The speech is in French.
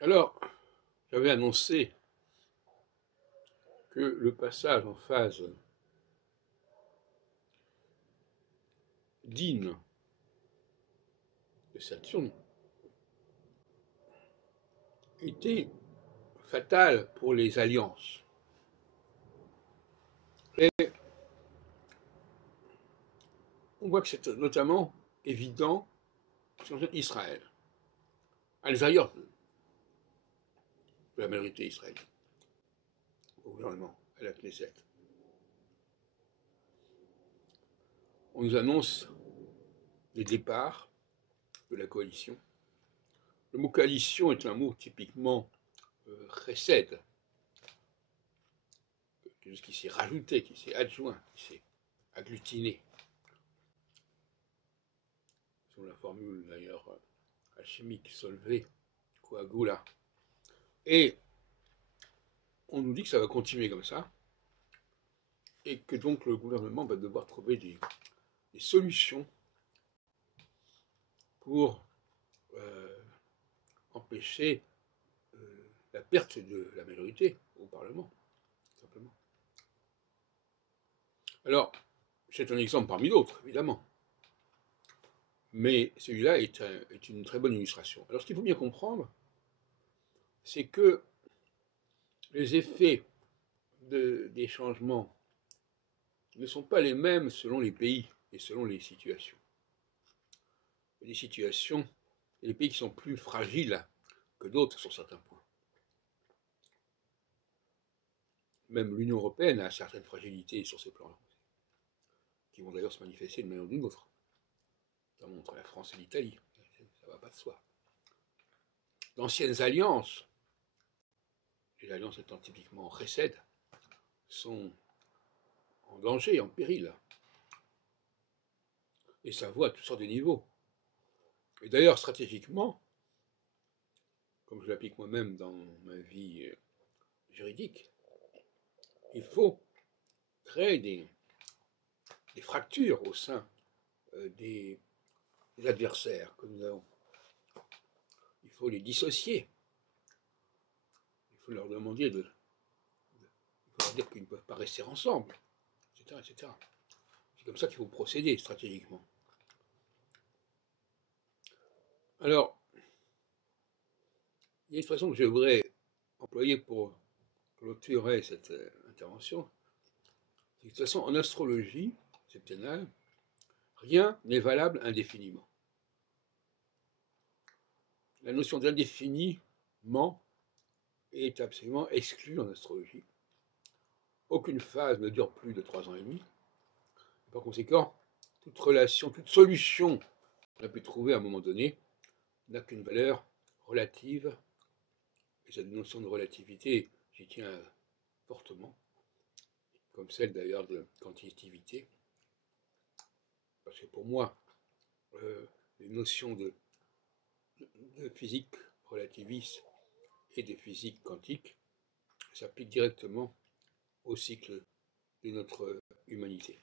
Alors, j'avais annoncé que le passage en phase digne de Saturne était fatal pour les alliances. Et on voit que c'est notamment évident sur Israël, à l'extérieur de la majorité israélienne, au gouvernement, à la Knesset. On nous annonce les départs de la coalition. Le mot coalition est un mot typiquement chesed, quelque chose qui s'est rajouté, qui s'est adjoint, qui s'est agglutiné. Sur la formule d'ailleurs alchimique, solvay, coagula. Et on nous dit que ça va continuer comme ça, et que donc le gouvernement va devoir trouver des solutions pour empêcher la perte de la majorité au Parlement, simplement. Alors, c'est un exemple parmi d'autres, évidemment. Mais celui-là est une très bonne illustration. Alors, ce qu'il faut bien comprendre, c'est que les effets des changements ne sont pas les mêmes selon les pays et selon les situations. Il y a des situations, des pays qui sont plus fragiles que d'autres sur certains points. Même l'Union européenne a certaines fragilités sur ces plans-là, qui vont d'ailleurs se manifester d'une manière ou d'une autre, notamment entre la France et l'Italie. Ça ne va pas de soi. D'anciennes alliances, les alliances étant typiquement en chesed, sont en danger, en péril. Et ça vaut à toutes sortes de niveaux. Et d'ailleurs, stratégiquement, comme je l'applique moi-même dans ma vie juridique, il faut créer des fractures au sein des adversaires que nous avons. Il faut les dissocier. Il faut leur demander il faut leur dire qu'ils ne peuvent pas rester ensemble, etc., etc. C'est comme ça qu'il faut procéder stratégiquement. Alors, il y a une expression que je voudrais employer pour clôturer cette intervention. C'est que de toute façon, en astrologie septennale, rien n'est valable indéfiniment. La notion d'indéfiniment est absolument exclue en astrologie. Aucune phase ne dure plus de 3 ans et demi. Par conséquent, toute relation, toute solution qu'on a pu trouver à un moment donné n'a qu'une valeur relative. Et cette notion de relativité, j'y tiens fortement, comme celle d'ailleurs de quantitativité. Parce que pour moi, les notions de physique relativiste et de physique quantique s'appliquent directement au cycle de notre humanité.